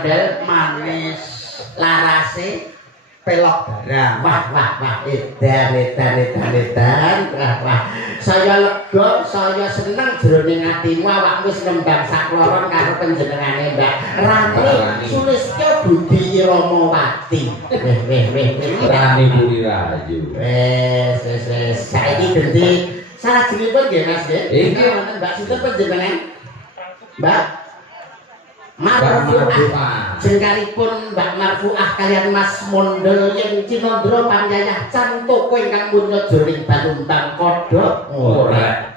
mondel manis larase pelok darah. Wah, edan. Wah. Saya lega, saya seneng jroning atimu awakmu wis nembang sakloron karo panjenengane Mbak Rani Sulistya Budi Iramawati. Rani Budi Rayu. Wes. Saiki ganti salajengipun nggih Mas nggih. Iki wonten Mbak sinten panjenengan? Mbak Marfuah. Jengkalipun Mbak Marfuah kalian Mas Mondel yang Cinandra Panjayah Can toko ingkang punya jroning Balumbang Kodhok ora.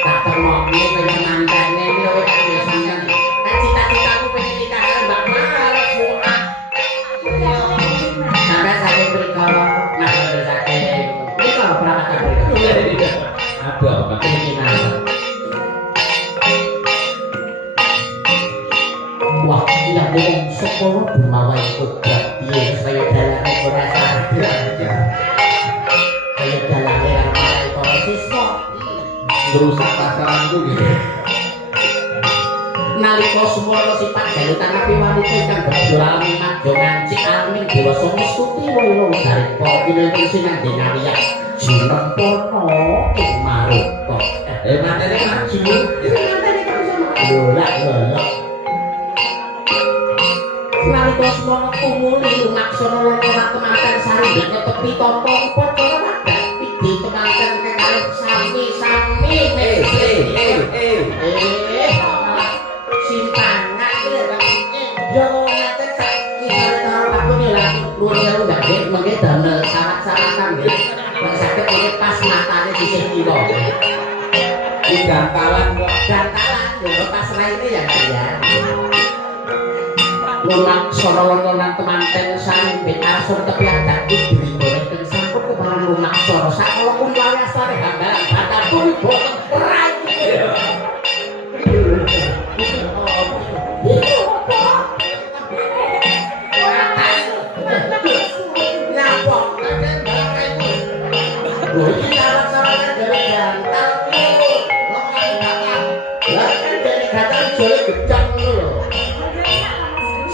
Tak temokke pengen mantene kowe kan ya sampeyan. Cita-citaku pengen nikah karo Mbak Marfuah. Sampai saking mriko Mas Mondel saking mriko prapatan mriko. Apa Kemungkinan. Wah, iya ngomong sekolah bermawa kodrat iya saya dalane ora sadar saya dalane ramai para siswa merusak pasaranku gitu. Nalika semana sifat jalutan api wanita ingkang berdoa majo ngancik amin dewasa mistuti wong garipka kinenten sinandengania jinempono ing maruta materi maju materi kok lho nalika semana tumuli lumaksana lelana temanten sareng tepi tampa padha wadah pidi temanten kang sami simpangan yo ngaten sak iki karo aku lha nuwun sewu nggih mengke damel syarat-syaratan nggih nek saged iki pas matane disih kira iki gantalan yo pas raine ya lumaksana lelana temanten sareng arsun tepi adak iki digoreng teng sampun kemarang lumaksana sakala kuwi asane gambaran batapun boten rai iki syarat-syaratnya dari gantal lah kan dari gantal jole gedang lho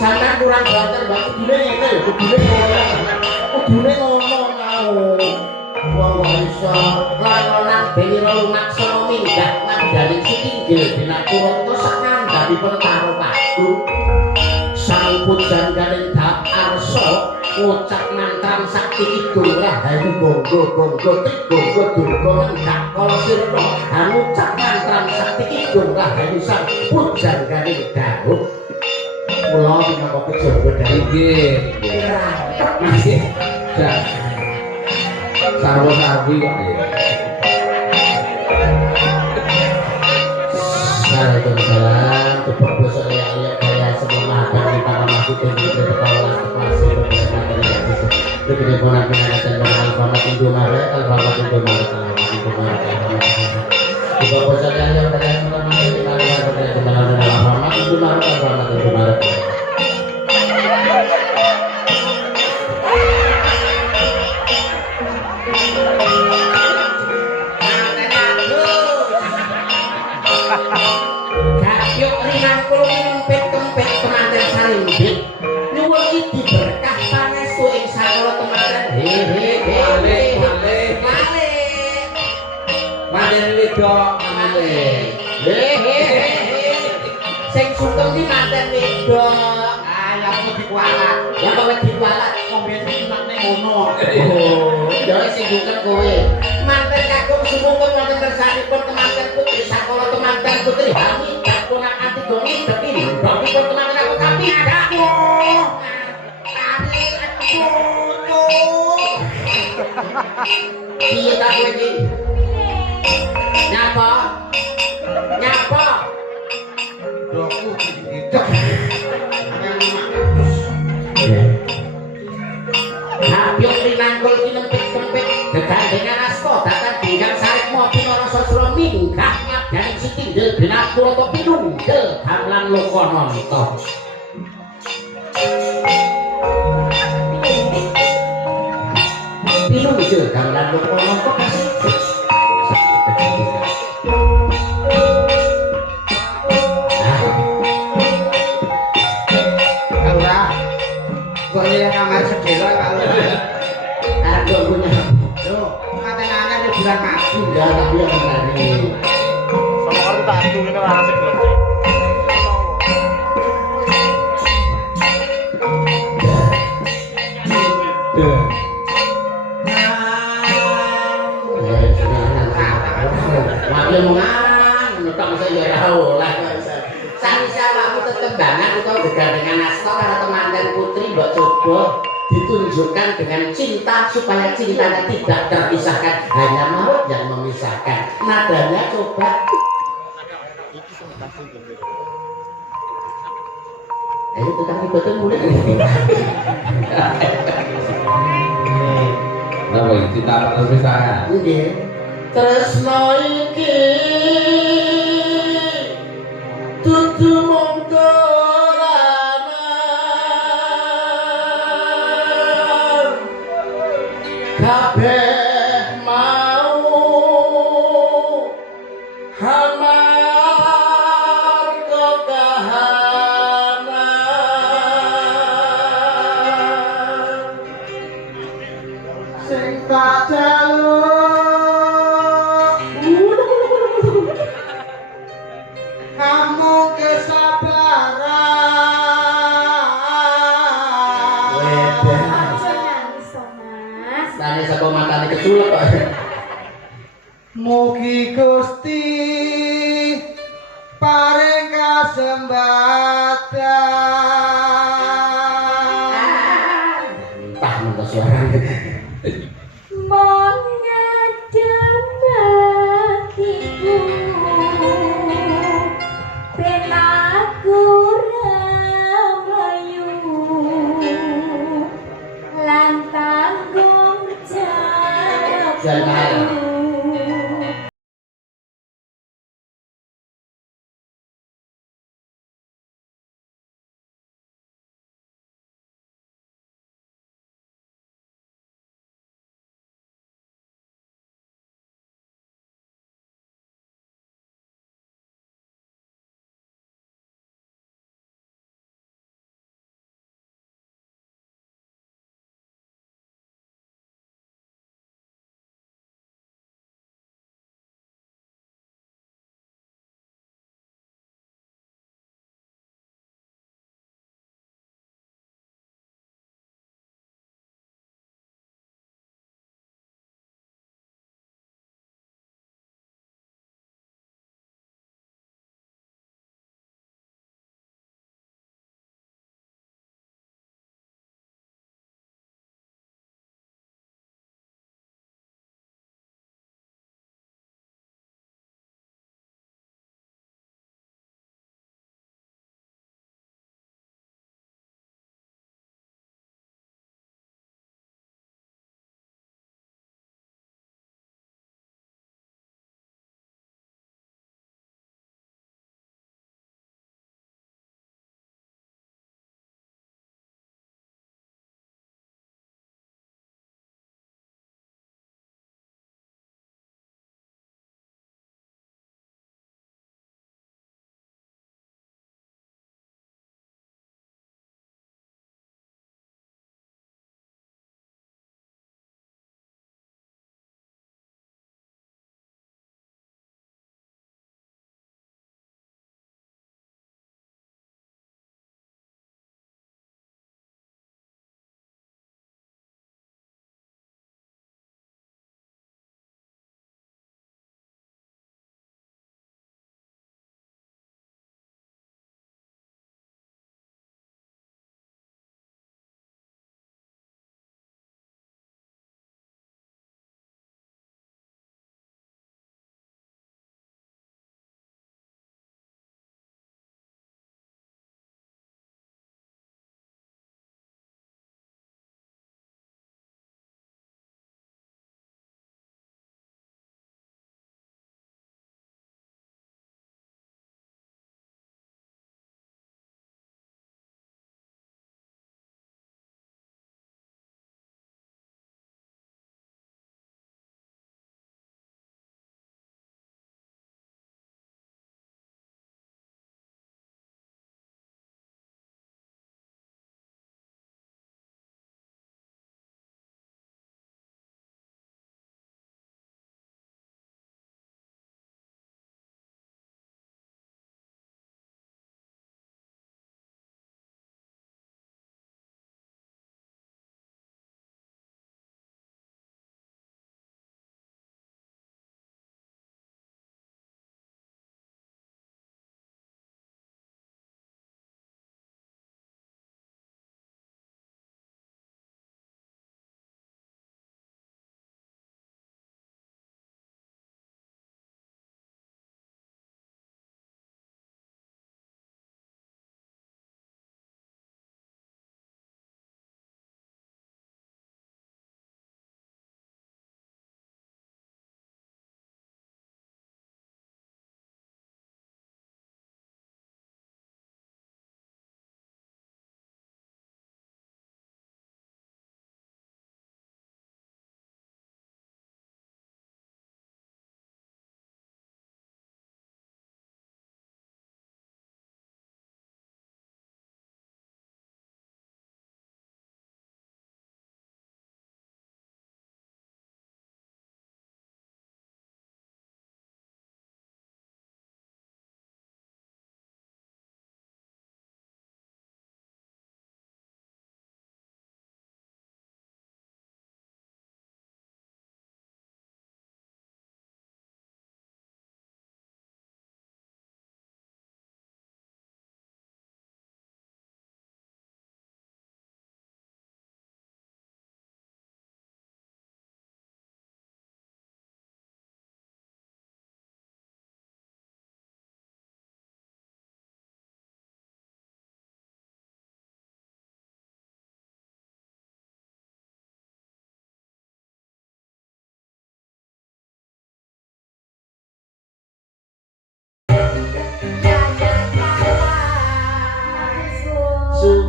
sampean kurang banter mbak kudune ngene lho kudune ngomong mau wong iso lakonan benira lumaksana minggat mandhaling sitinggil binapura kok sak ngandhapipun karo padu sang pujan galing dap arsa ngucap mantra sakti kidul rahayu gonggo tigo durga menggak kala sirna ngucap mantra sakti kidul rahayu sang pujan galing dawuh kula minangka pejabat Nggih. masih Sarwa-sarwi kok ya. Waalaikumsalam. Keperdosa ya kaya semua makan di para masjid yang kita kepala kelas berbeda dari itu. Begini pun aku mengajar al-Fatihah Indomaret, al-Fatihah Indomaret, al-Fatihah Indomaret. Keperdosa ya kaya semua makan di para masjid yang kita kepala al-Fatihah Indomaret, al-Fatihah Indomaret. Gabyuk rinangkul kempet temanten sarimbit nyuwun iki berkah pangestu ing sakala temanten Manen wedok sing sungkem iki manten wedok ya kok dikualat ngombe iki makne ngono ya sing sungkem kowe manten kagum sumungkul wonten kersanipun temanten putri sakala temanten putri Hani kakunak ati dongi deki bakipun temanten aku tapi adaku piye ta kowe iki nyapa doku dicek Habyuk rinangkul kinempit-kempit gegandengan asko datang binggang sarik mopi noroso jero minggah ngabdani sitinggil binapura to pinunggel hamlan loko nonton pinunggel hamlan loko nonton kasih ditunjukkan dengan cinta supaya cintanya tidak terpisahkan, hanya maut yang memisahkan. Nadanya coba. Ayo tukang betul mulai. Napa iki cinta tak terpisahkan? Nggih. Tresno iki dudu mung kabeh mau hamarga kahanan sing tak jaluk kamu kesabaran. Tanya saka matane keculek kok. Mugi Gusti paring kasembatan. Entah mentos suarane. Jangan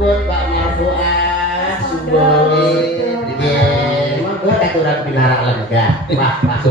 sumbut Pak Marfuah, sumbut. Monggo tak kurang pinarak lega. Wah,